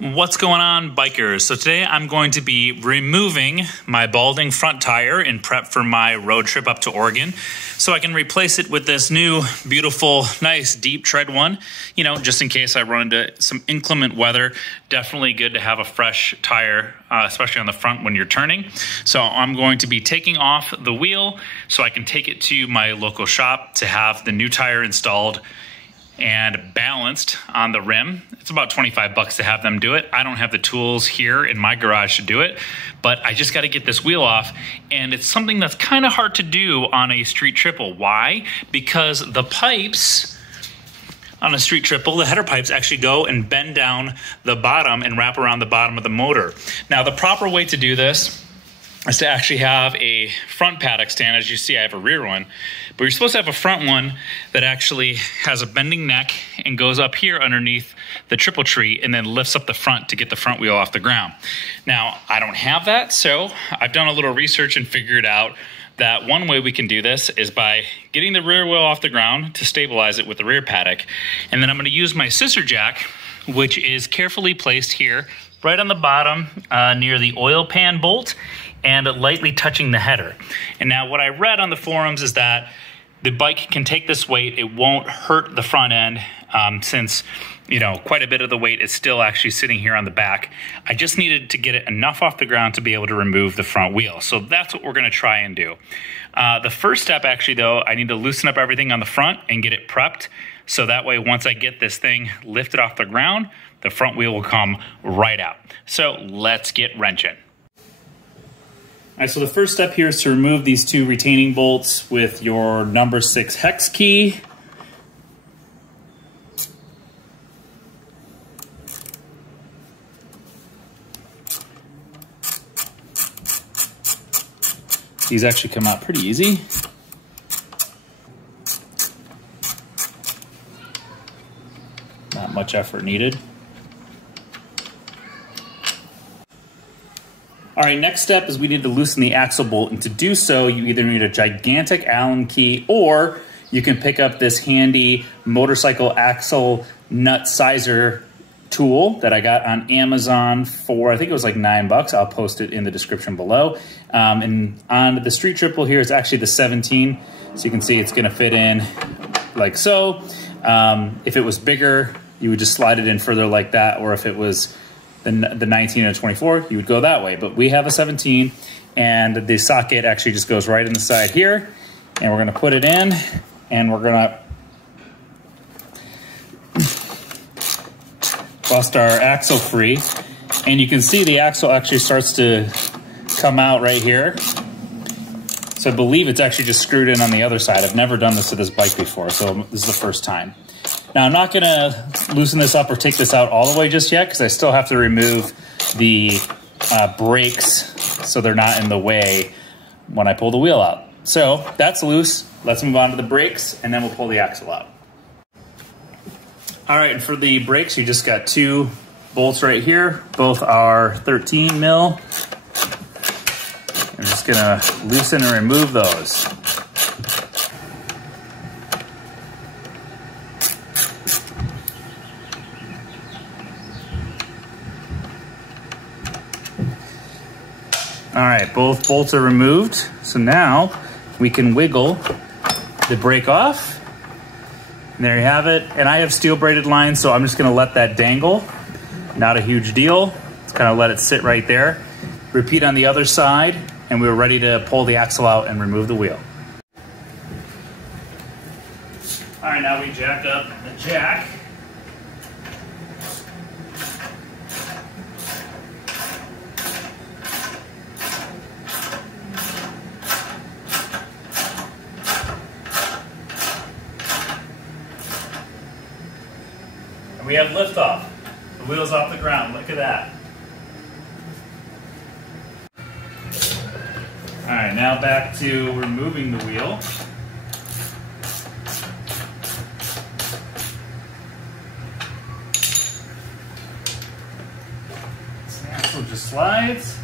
What's going on, bikers? So today I'm going to be removing my balding front tire in prep for my road trip up to Oregon so I can replace it with this new, beautiful, nice, deep tread one, you know, just in case I run into some inclement weather. Definitely good to have a fresh tire, especially on the front when you're turning. So I'm going to be taking off the wheel so I can take it to my local shop to have the new tire installed and balanced on the rim. It's about 25 bucks to have them do it. I don't have the tools here in my garage to do it, but I just gotta get this wheel off, and it's something that's kind of hard to do on a street triple. Why? Because the pipes on a street triple, the header pipes actually go and bend down the bottom and wrap around the bottom of the motor. Now, the proper way to do this is to actually have a front paddock stand. As you see, I have a rear one, but you're supposed to have a front one that actually has a bending neck and goes up here underneath the triple tree and then lifts up the front to get the front wheel off the ground. Now, I don't have that, so I've done a little research and figured out that one way we can do this is by getting the rear wheel off the ground to stabilize it with the rear paddock. And then I'm gonna use my scissor jack, which is carefully placed here, right on the bottom near the oil pan bolt and lightly touching the header. And now what I read on the forums is that the bike can take this weight. It won't hurt the front end since, you know, quite a bit of the weight is still actually sitting here on the back. I just needed to get it enough off the ground to be able to remove the front wheel. So that's what we're gonna try and do. The first step actually though, I need to loosen up everything on the front and get it prepped. So that way, once I get this thing lifted off the ground, the front wheel will come right out. So let's get wrenching. All right, so the first step here is to remove these two retaining bolts with your number 6 hex key. These actually come out pretty easy. Not much effort needed. All right, next step is we need to loosen the axle bolt, and to do so, you either need a gigantic Allen key or you can pick up this handy motorcycle axle nut sizer tool that I got on Amazon for, I think it was like $9. I'll post it in the description below. And on the street triple here is actually the 17, so you can see it's gonna fit in like so. If it was bigger, you would just slide it in further like that, or if it was the 19 and 24, you would go that way. But we have a 17, and the socket actually just goes right in the side here, and we're gonna put it in, and we're gonna bust our axle free. And you can see the axle actually starts to come out right here. So I believe it's actually just screwed in on the other side. I've never done this to this bike before, so this is the first time. Now, I'm not gonna loosen this up or take this out all the way just yet because I still have to remove the brakes so they're not in the way when I pull the wheel out. So that's loose. Let's move on to the brakes and then we'll pull the axle out. All right, and for the brakes, you just got 2 bolts right here. Both are 13 mil. I'm just gonna loosen and remove those. All right, both bolts are removed. So now we can wiggle the brake off. And there you have it. And I have steel braided lines, so I'm just gonna let that dangle. Not a huge deal. Just kind of let it sit right there. Repeat on the other side, and we're ready to pull the axle out and remove the wheel. All right, now we jack up the jack. We have liftoff. The wheel's off the ground. Look at that. All right, now back to removing the wheel. The axle just slides.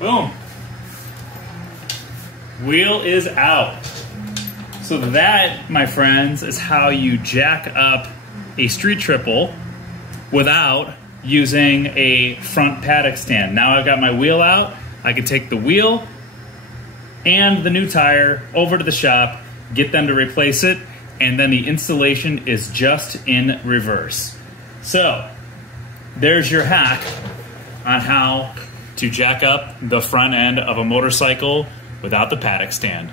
Boom. Wheel is out. So that, my friends, is how you jack up a street triple without using a front paddock stand. Now I've got my wheel out, I can take the wheel and the new tire over to the shop, get them to replace it, and then the installation is just in reverse. So there's your hack on how to jack up the front end of a motorcycle without the paddock stand.